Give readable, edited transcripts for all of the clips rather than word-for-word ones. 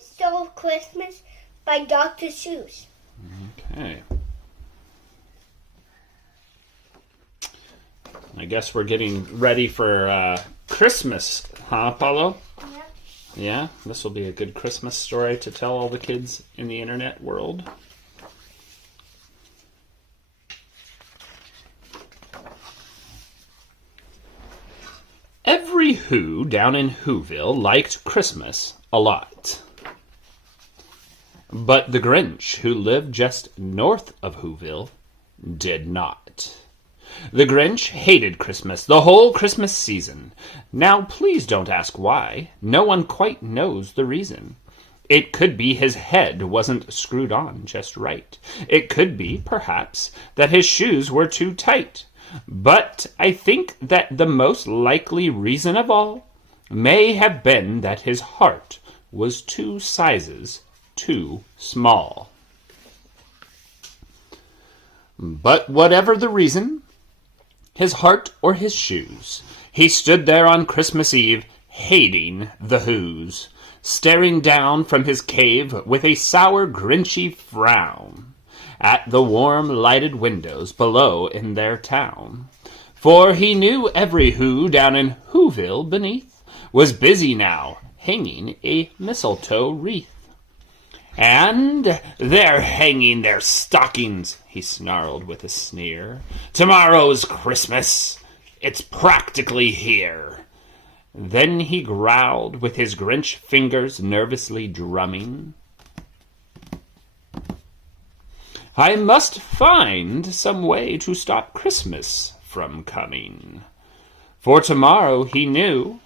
Stole Christmas by Dr. Seuss. Okay. I guess we're getting ready for Christmas, huh, Paulo? Yep. Yeah, this will be a good Christmas story to tell all the kids in the internet world. Every Who down in Whoville liked Christmas a lot. But the Grinch, who lived just north of Whoville, did not. The Grinch hated Christmas, the whole Christmas season. Now, please don't ask why. No one quite knows the reason. It could be his head wasn't screwed on just right. It could be, perhaps, that his shoes were too tight. But I think that the most likely reason of all may have been that his heart was 2 sizes too small. But whatever the reason, his heart or his shoes, he stood there on Christmas Eve, hating the Whos, staring down from his cave with a sour, grinchy frown at the warm, lighted windows below in their town. For he knew every Who down in Whoville beneath was busy now, hanging a mistletoe wreath. And they're hanging their stockings, he snarled with a sneer. Tomorrow's Christmas, it's practically here. Then he growled with his Grinch fingers nervously drumming. I must find some way to stop Christmas from coming. For tomorrow, he knew,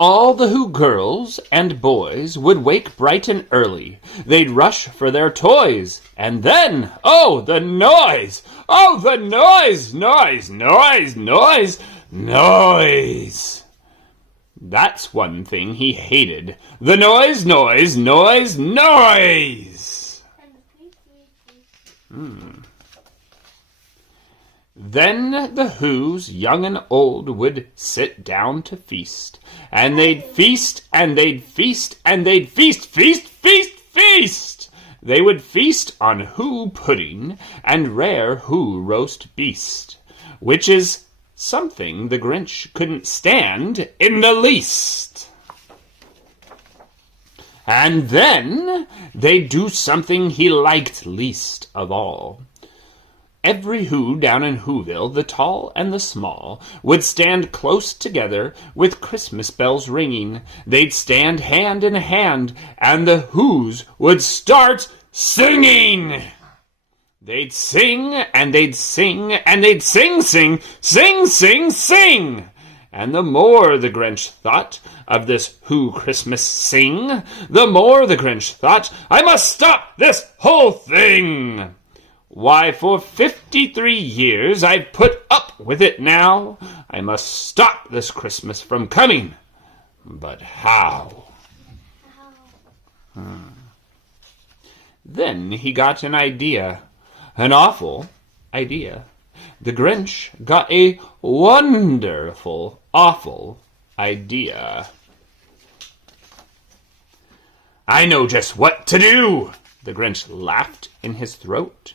all the Who girls and boys would wake bright and early. They'd rush for their toys. And then, oh, the noise! Oh, the noise! Noise, noise, noise, noise! That's one thing he hated. The noise, noise, noise, noise! Then the Whos, young and old, would sit down to feast. And they'd feast, and they'd feast, and they'd feast, feast, feast, feast! They would feast on Who pudding and rare Who roast beast, which is something the Grinch couldn't stand in the least. And then they'd do something he liked least of all. Every Who down in Whoville, the tall and the small, would stand close together with Christmas bells ringing. They'd stand hand in hand, and the Whos would start singing. They'd sing, and they'd sing, and they'd sing, sing, sing, sing, sing. And the more the Grinch thought of this Who Christmas sing, the more the Grinch thought, I must stop this whole thing. Why, for 53 years I've put up with it now. I must stop this Christmas from coming. But how? Then he got an idea, an awful idea. The Grinch got a wonderful, awful idea. I know just what to do, the Grinch laughed in his throat.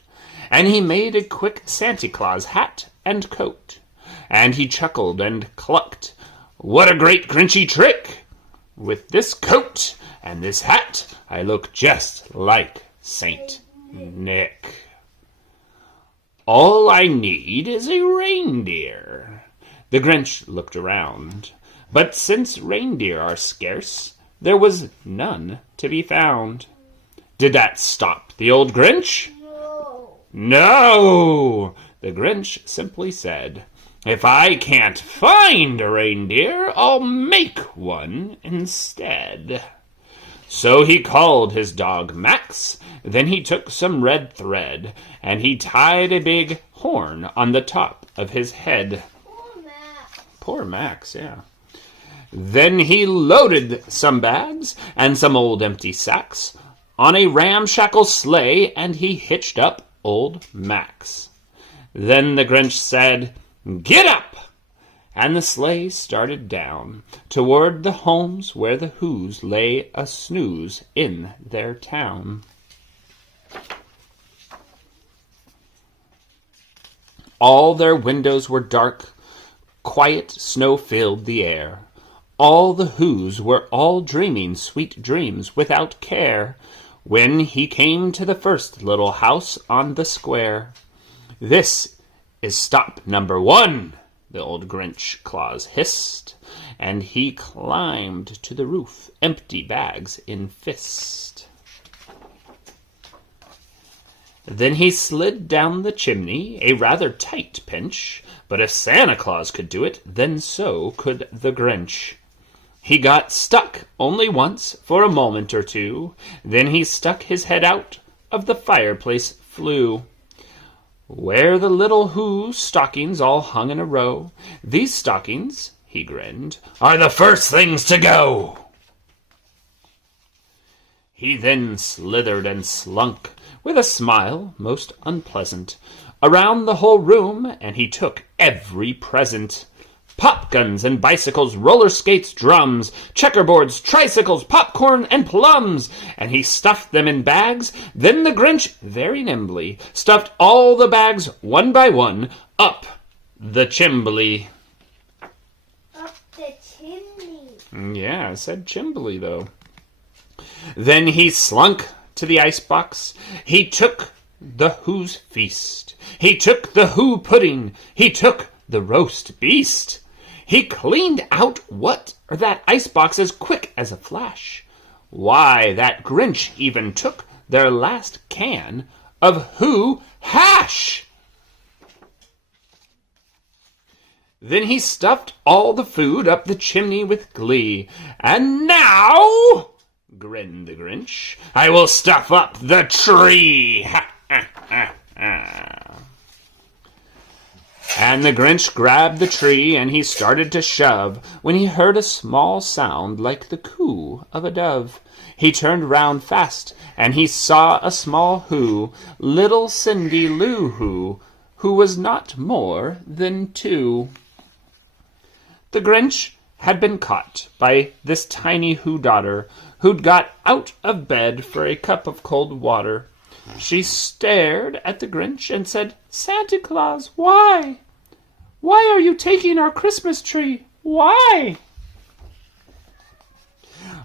And he made a quick Santa Claus hat and coat. And he chuckled and clucked, what a great Grinchy trick! With this coat and this hat, I look just like Saint Nick. All I need is a reindeer. The Grinch looked around, but since reindeer are scarce, there was none to be found. Did that stop the old Grinch? No! The Grinch simply said, if I can't find a reindeer, I'll make one instead. So he called his dog Max, then he took some red thread, and he tied a big horn on the top of his head. Poor Max. Poor Max, yeah. Then he loaded some bags and some old empty sacks on a ramshackle sleigh, and he hitched up old Max. Then the Grinch said, get up! and the sleigh started down toward the homes where the Whos lay a snooze in their town. All their windows were dark, quiet snow filled the air. All the Whos were all dreaming sweet dreams without care, when he came to the first little house on the square. "This is stop number 1, the old Grinch Claus hissed, and he climbed to the roof, empty bags in fist. Then he slid down the chimney, a rather tight pinch, but if Santa Claus could do it, then so could the Grinch. He got stuck only once for a moment or two, then he stuck his head out of the fireplace flue. Where the little Who stockings all hung in a row, "These stockings," he grinned, "are the first things to go." He then slithered and slunk, with a smile most unpleasant, around the whole room, and he took every present. Pop guns and bicycles, roller skates, drums, checkerboards, tricycles, popcorn, and plums, and he stuffed them in bags. Then the Grinch, very nimbly, stuffed all the bags, one by one, up the chimbley. Up the chimney. Yeah, I said chimbley, though. Then he slunk to the icebox. He took the Who's feast. He took the Who pudding. He took the roast beast. He cleaned out that icebox as quick as a flash. Why, that Grinch even took their last can of Who hash. Then he stuffed all the food up the chimney with glee. "And now," grinned the Grinch, "I will stuff up the tree." Ha, ha, ha, ha. And the Grinch grabbed the tree and he started to shove, when he heard a small sound like the coo of a dove. He turned round fast and he saw a small Who, little Cindy Lou who was not more than 2. The Grinch had been caught by this tiny Who daughter, who'd got out of bed for a cup of cold water. She stared at the Grinch and said, "Santa Claus, why? Why are you taking our Christmas tree? Why?"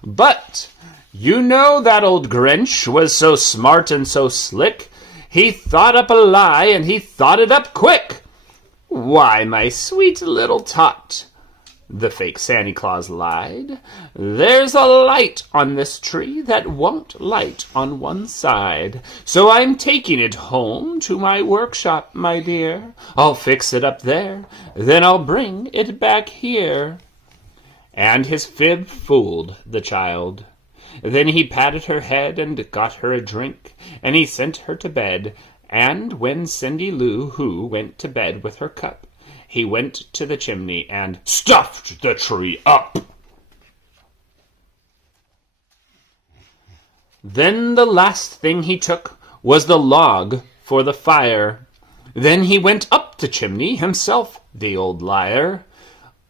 But you know that old Grinch was so smart and so slick, he thought up a lie and he thought it up quick. "Why, my sweet little tot," the fake Santa Claus lied, "there's a light on this tree that won't light on one side. So I'm taking it home to my workshop, my dear. I'll fix it up there, then I'll bring it back here." And his fib fooled the child. Then he patted her head and got her a drink, and he sent her to bed. And when Cindy Lou Who went to bed with her cup, he went to the chimney and stuffed the tree up. Then the last thing he took was the log for the fire. Then he went up the chimney himself, the old liar.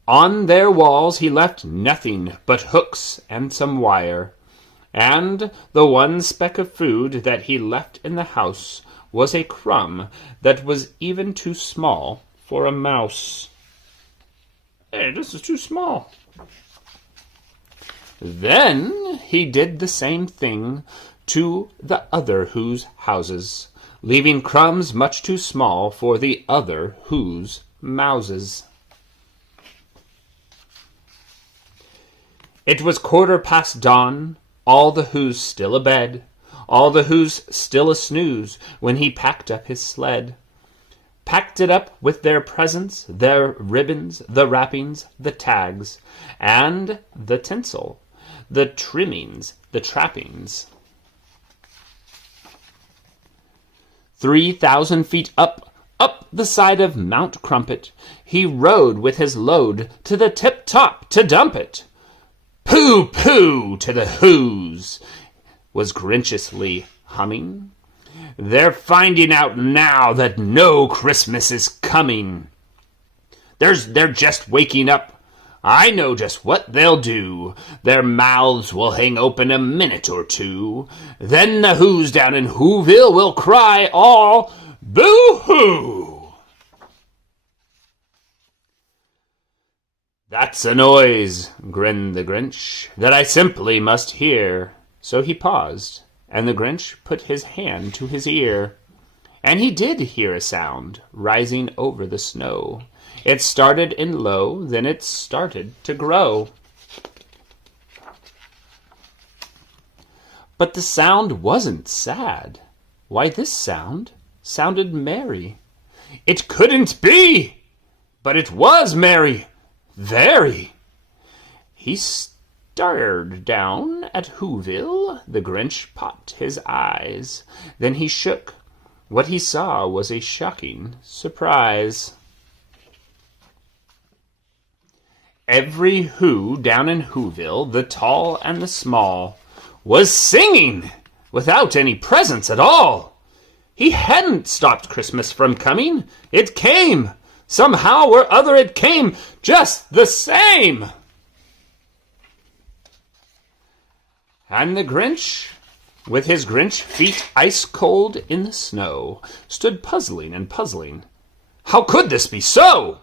On their walls he left nothing but hooks and some wire. And the one speck of food that he left in the house was a crumb that was even too small for a mouse. Hey, this is too small. Then he did the same thing to the other Who's houses, leaving crumbs much too small for the other Who's mouses. It was 1/4 dawn, all the Who's still abed, all the Who's still a snooze, when he packed up his sled. Packed it up with their presents, their ribbons, the wrappings, the tags, and the tinsel, the trimmings, the trappings. 3,000 feet up the side of Mount Crumpet, he rode with his load to the tip-top to dump it. "Pooh, pooh, to the Who's," was Grinchiously humming. "They're finding out now that no Christmas is coming." They're just waking up. I know just what they'll do. Their mouths will hang open a minute or two. Then the Who's down in Whoville will cry all boo-hoo. That's a noise, grinned the Grinch, that I simply must hear. So he paused, and the Grinch put his hand to his ear. And he did hear a sound rising over the snow. It started in low, then it started to grow. But the sound wasn't sad. Why, this sound sounded merry. It couldn't be, but it was merry. Very. He stared down at Whoville. The Grinch popped his eyes. Then he shook. What he saw was a shocking surprise. Every Who down in Whoville, the tall and the small, was singing without any presents at all. He hadn't stopped Christmas from coming. It came. Somehow or other it came just the same. And the Grinch, with his Grinch feet ice cold in the snow, stood puzzling and puzzling. How could this be so?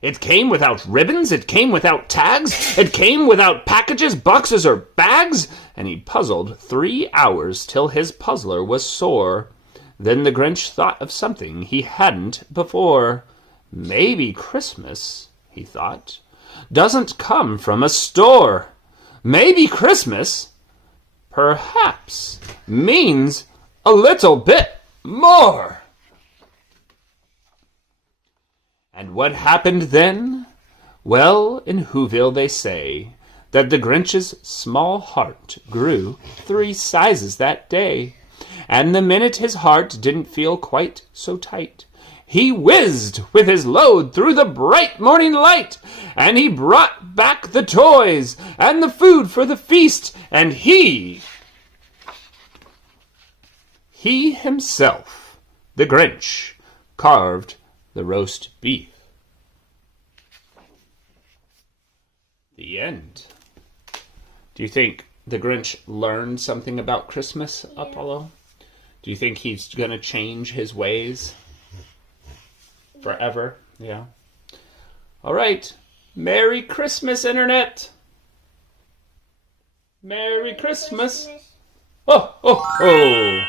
It came without ribbons, it came without tags, it came without packages, boxes, or bags, and he puzzled 3 hours till his puzzler was sore. Then the Grinch thought of something he hadn't before. Maybe Christmas, he thought, doesn't come from a store. Maybe Christmas, perhaps, means a little bit more. And what happened then? Well, in Whoville they say that the Grinch's small heart grew 3 sizes that day. And the minute his heart didn't feel quite so tight, he whizzed with his load through the bright morning light, and he brought back the toys and the food for the feast, and he himself, the Grinch, carved the roast beef. The end. Do you think the Grinch learned something about Christmas, Apollo? Do you think he's going to change his ways? Forever? Yeah. All right. Merry Christmas, Internet. Merry Christmas. Oh, oh, oh.